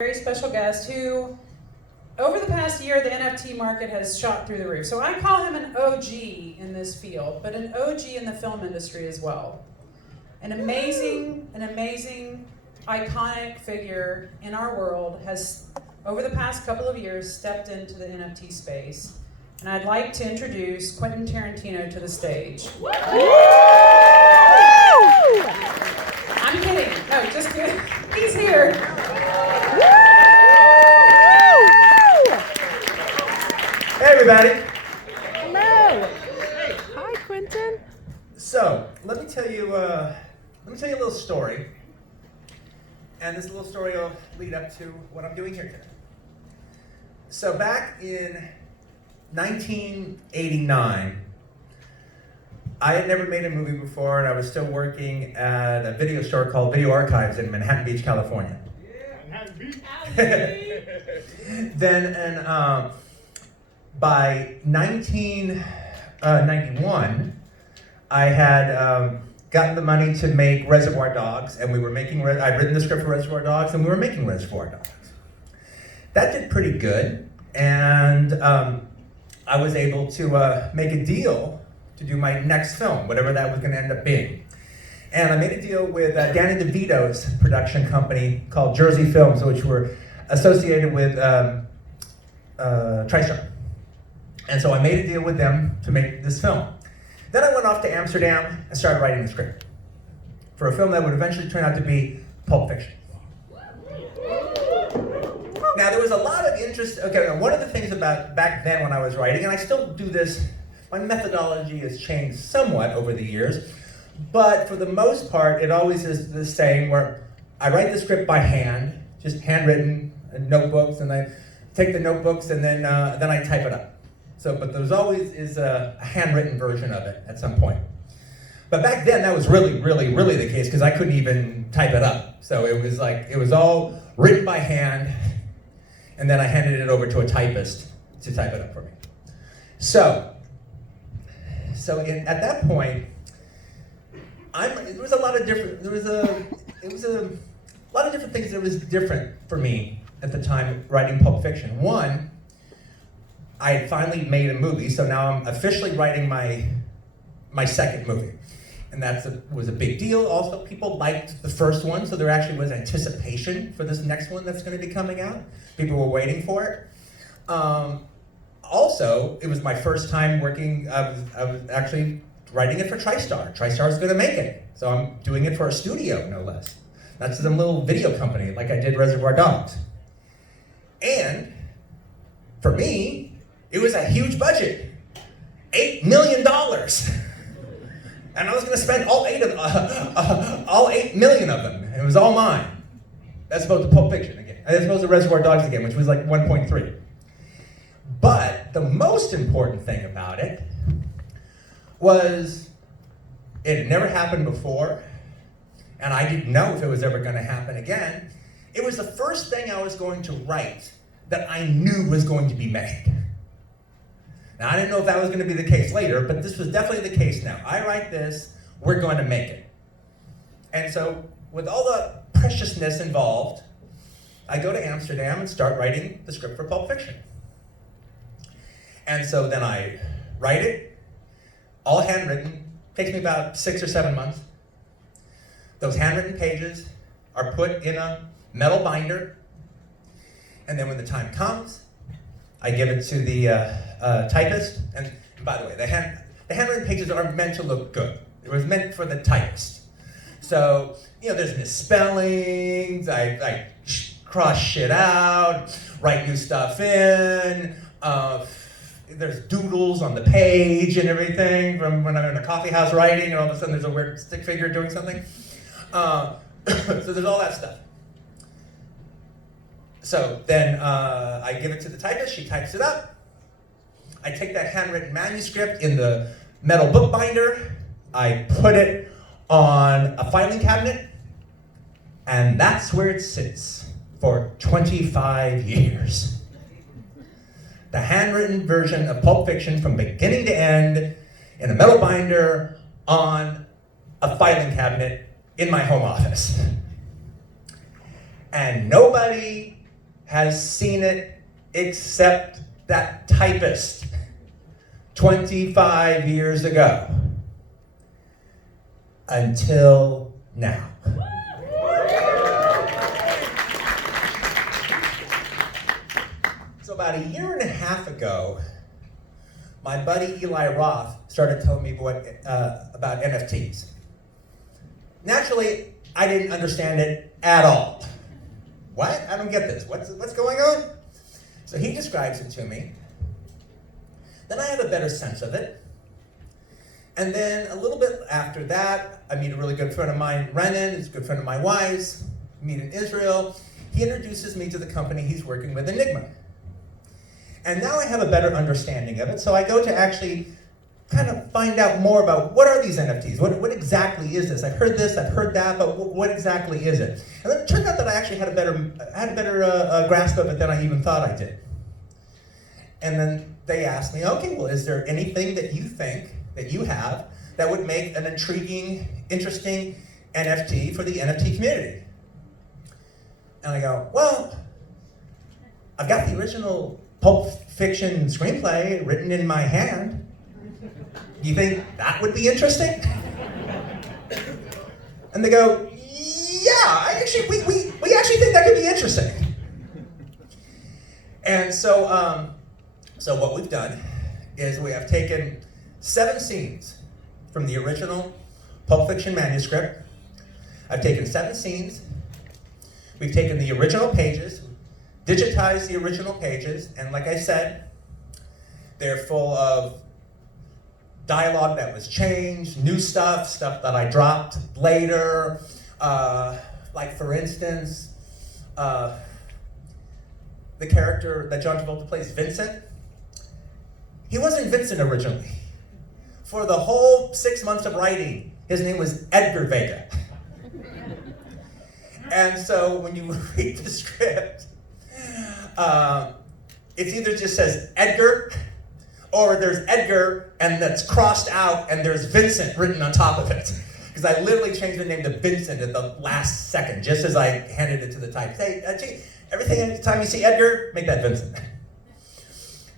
Very special guest who, over the past year, the NFT market has shot through the roof. So I call him an OG in this field, but an OG in the film industry as well. An amazing, iconic figure in our world has, over the past couple of years, stepped into the NFT space. And I'd like to introduce Quentin Tarantino to the stage. I'm kidding. No, just kidding. He's here. Hey everybody! Hello! Hi, Quentin. So, let me tell you a little story. And this little story will lead up to what I'm doing here today. So back in 1989, I had never made a movie before, and I was still working at a video store called Video Archives in Manhattan Beach, California. Yeah, Manhattan Beach. Then, by 1991, I had gotten the money to make Reservoir Dogs, and we were making. I'd written the script for Reservoir Dogs, and we were making Reservoir Dogs. That did pretty good, and I was able to make a deal to do my next film, whatever that was going to end up being. And I made a deal with Danny DeVito's production company called Jersey Films, which were associated with TriStar. And so I made a deal with them to make this film. Then I went off to Amsterdam and started writing the script for a film that would eventually turn out to be Pulp Fiction. Now there was a lot of interest, one of the things about back then when I was writing, and I still do this, my methodology has changed somewhat over the years, but for the most part, it always is the same, where I write the script by hand, just handwritten notebooks, and I take the notebooks and then I type it up. So, but there's always is a handwritten version of it at some point. But back then, that was really the case, because I couldn't even type it up. So it was all written by hand, and then I handed it over to a typist to type it up for me. So at that point, there was a lot of different things that was different for me at the time writing Pulp Fiction. One, I had finally made a movie, so now I'm officially writing my second movie. And that was a big deal. Also, people liked the first one, so there actually was anticipation for this next one that's going to be coming out. People were waiting for it. Also, it was my first time working, I was actually writing it for TriStar. TriStar's going to make it, so I'm doing it for a studio, no less. That's some little video company, like I did Reservoir Dogs. And for me, it was a huge budget, $8 million. And I was going to spend all 8 million of them. It was all mine. As opposed to Pulp Fiction again. As opposed to Reservoir Dogs again, which was like 1.3. But the most important thing about it was it had never happened before, and I didn't know if it was ever going to happen again. It was the first thing I was going to write that I knew was going to be made. Now, I didn't know if that was going to be the case later, but this was definitely the case now. I write this, we're going to make it. And so, with all the preciousness involved, I go to Amsterdam and start writing the script for Pulp Fiction. And so then I write it, all handwritten, takes me about 6 or 7 months. Those handwritten pages are put in a metal binder, and then when the time comes, I give it to the typist. And by the way, the handwritten pages aren't meant to look good. It was meant for the typist. So, there's misspellings, I cross shit out, write new stuff in, there's doodles on the page and everything from when I'm in a coffee house writing, and all of a sudden there's a weird stick figure doing something. So there's all that stuff. So then I give it to the typist, she types it up. I take that handwritten manuscript in the metal bookbinder, I put it on a filing cabinet, and that's where it sits for 25 years. The handwritten version of Pulp Fiction from beginning to end in a metal binder on a filing cabinet in my home office. And nobody has seen it except that typist 25 years ago. Until now. So about a year and a half ago, my buddy Eli Roth started telling me about NFTs. Naturally, I didn't understand it at all. What? I don't get this. What's going on? So he describes it to me. Then I have a better sense of it. And then a little bit after that, I meet a really good friend of mine, Renan, who's a good friend of my wife's, meet in Israel. He introduces me to the company he's working with, Enigma. And now I have a better understanding of it, so I go to actually kind of find out more about what are these NFTs? What exactly is this? I've heard this, I've heard that, but what exactly is it? And then it turned out that I actually had a better grasp of it than I even thought I did. And then they asked me, okay, well, is there anything that you think that you have that would make an intriguing, interesting NFT for the NFT community? And I go, well, I've got the original Pulp Fiction screenplay written in my hand. Do you think that would be interesting? And they go, yeah, we actually think that could be interesting. And so, so what we've done is we have taken 7 scenes from the original Pulp Fiction manuscript. I've taken 7 scenes. We've taken the original pages, digitized the original pages, and like I said, they're full of dialogue that was changed, new stuff that I dropped later. Like for instance, the character that John Travolta plays, Vincent, he wasn't Vincent originally. For the whole 6 months of writing, his name was Edgar Vega. And so when you read the script, it either just says Edgar, or there's Edgar and that's crossed out and there's Vincent written on top of it. Because I literally changed the name to Vincent at the last second, just as I handed it to the typist. Hey, every time you see Edgar, make that Vincent.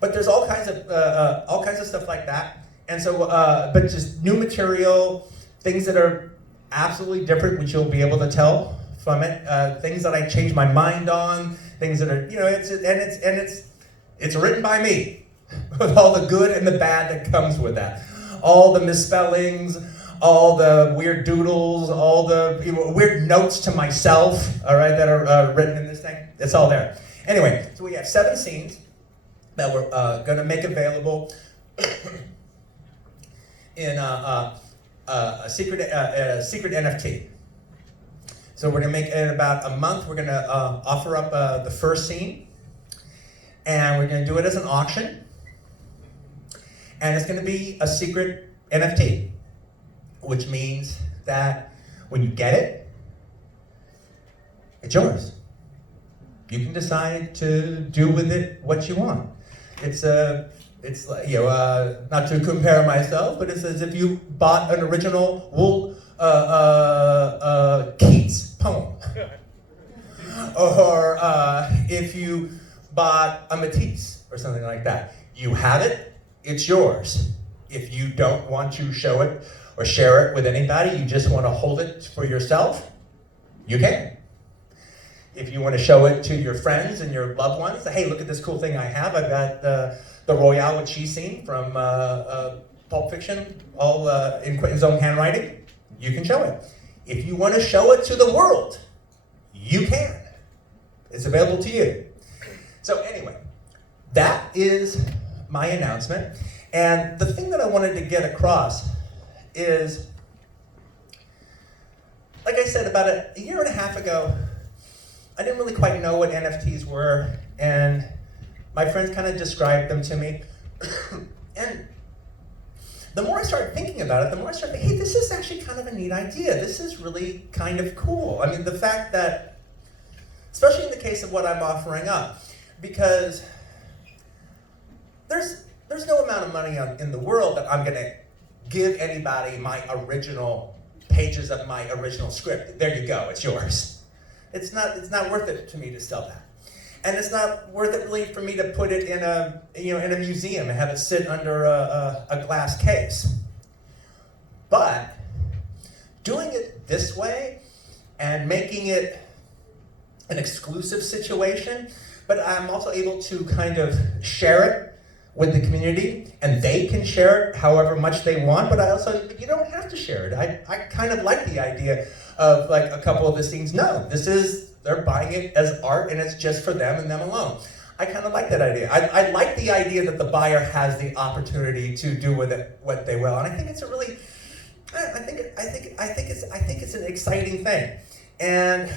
But there's all kinds of stuff like that. And so, but just new material, things that are absolutely different, which you'll be able to tell from it. Things that I changed my mind on, things that are, it's written by me, with all the good and the bad that comes with that, all the misspellings, all the weird doodles, all the weird notes to myself, all right, that are written in this thing. It's all there. Anyway, so we have 7 scenes that we're going to make available in a secret NFT. So we're going to make in about a month. We're going to offer up the first scene, and we're going to do it as an auction, and it's going to be a secret NFT, which means that when you get it, it's yours. You can decide to do with it what you want. It's like, not to compare myself, but it's as if you bought an original Keats poem. Or if you bought a Matisse or something like that. You have it, it's yours. If you don't want to show it or share it with anybody, you just want to hold it for yourself, you can. If you want to show it to your friends and your loved ones, say, hey, look at this cool thing I have. I've got the Royale with cheese scene from Pulp Fiction, all in Quentin's own handwriting. You can show it. If you want to show it to the world, you can. It's available to you. So anyway, that is my announcement. And the thing that I wanted to get across is, like I said, about a year and a half ago, I didn't really quite know what NFTs were, and my friends kind of described them to me. And the more I started thinking about it, the more I started thinking, hey, this is actually kind of a neat idea. This is really kind of cool. I mean, the fact that, especially in the case of what I'm offering up, because there's no amount of money in the world that I'm going to give anybody my original pages of my original script. There you go, it's yours. It's not worth it to me to sell that. And it's not worth it really for me to put it in a, in a museum and have it sit under a glass case. But doing it this way and making it an exclusive situation, but I'm also able to kind of share it with the community, and they can share it however much they want, but you don't have to share it. I kind of like the idea of like a couple of the scenes. No, they're buying it as art and it's just for them and them alone. I kind of like that idea. I like the idea that the buyer has the opportunity to do with it what they will, and I think it's a really, I think it's an exciting thing, and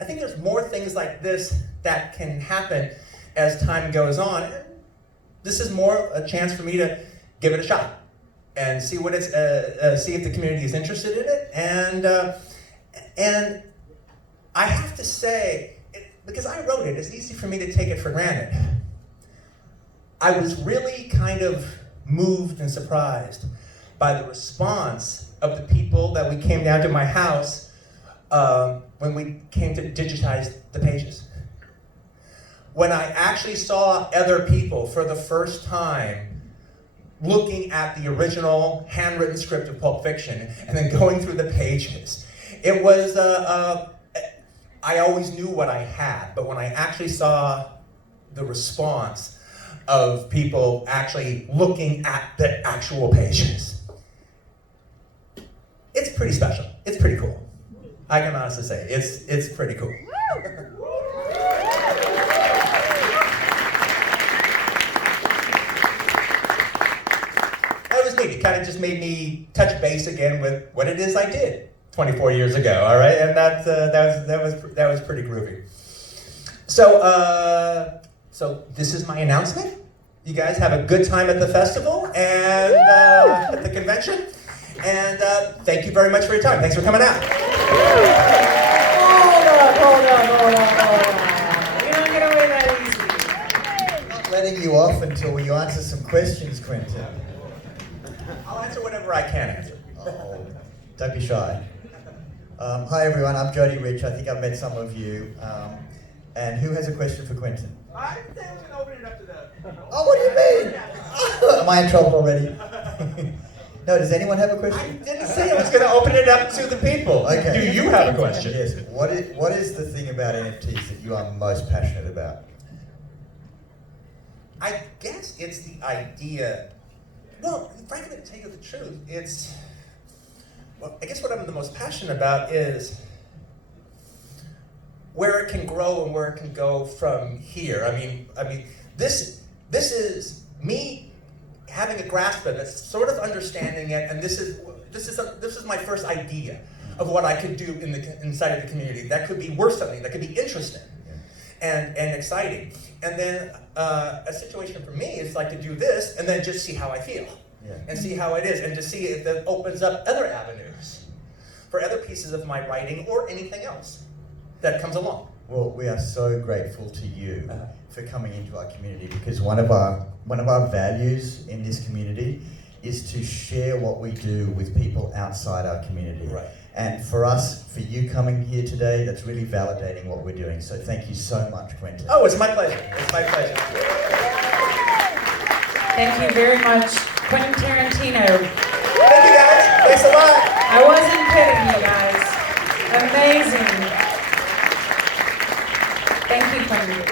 I think there's more things like this that can happen as time goes on. This is more a chance for me to give it a shot and see what it's, see if the community is interested in it, and I have to say, because I wrote it, it's easy for me to take it for granted. I was really kind of moved and surprised by the response of the people that we came down to my house when we came to digitize the pages. When I actually saw other people for the first time looking at the original handwritten script of Pulp Fiction and then going through the pages, it was, I always knew what I had, but when I actually saw the response of people actually looking at the actual pages, it's pretty special. It's pretty cool. I can honestly say, it's pretty cool. That was neat. It kind of just made me touch base again with what it is I did 24 years ago. All right, and that was pretty groovy. So so this is my announcement. You guys have a good time at the festival and at the convention. And thank you very much for your time. Thanks for coming out. Hold on. You don't get away that easy. I'm not letting you off until you answer some questions, Quentin. I'll answer whatever I can answer. Oh, don't be shy. Hi everyone, I'm Jody Rich. I think I've met some of you. And who has a question for Quentin? I think I'm gonna open it up to the. Oh, what do you mean? Am I in trouble already? No, does anyone have a I question? didn't say I was going to open it up to the people. Okay. Do you have a question? Yes. What is the thing about NFTs that you are most passionate about? I guess it's the idea. Well, frankly, to tell you the truth, I guess what I'm the most passionate about is where it can grow and where it can go from here. I mean, this is me having a grasp of it, sort of understanding it, and this is my first idea of what I could do inside of the community. That could be worth something. That could be interesting and exciting. And then a situation for me is like to do this and then just see how I feel and see how it is, and to see if that opens up other avenues for other pieces of my writing or anything else that comes along. Well, we are so grateful to you for coming into our community, because one of our values in this community is to share what we do with people outside our community. Right. And for you coming here today, that's really validating what we're doing. So thank you so much, Quentin. Oh, it's my pleasure. It's my pleasure. Thank you very much, Quentin Tarantino. Thank you guys. Thanks a lot. I wasn't kidding, you guys. Amazing. Thank you, Quentin.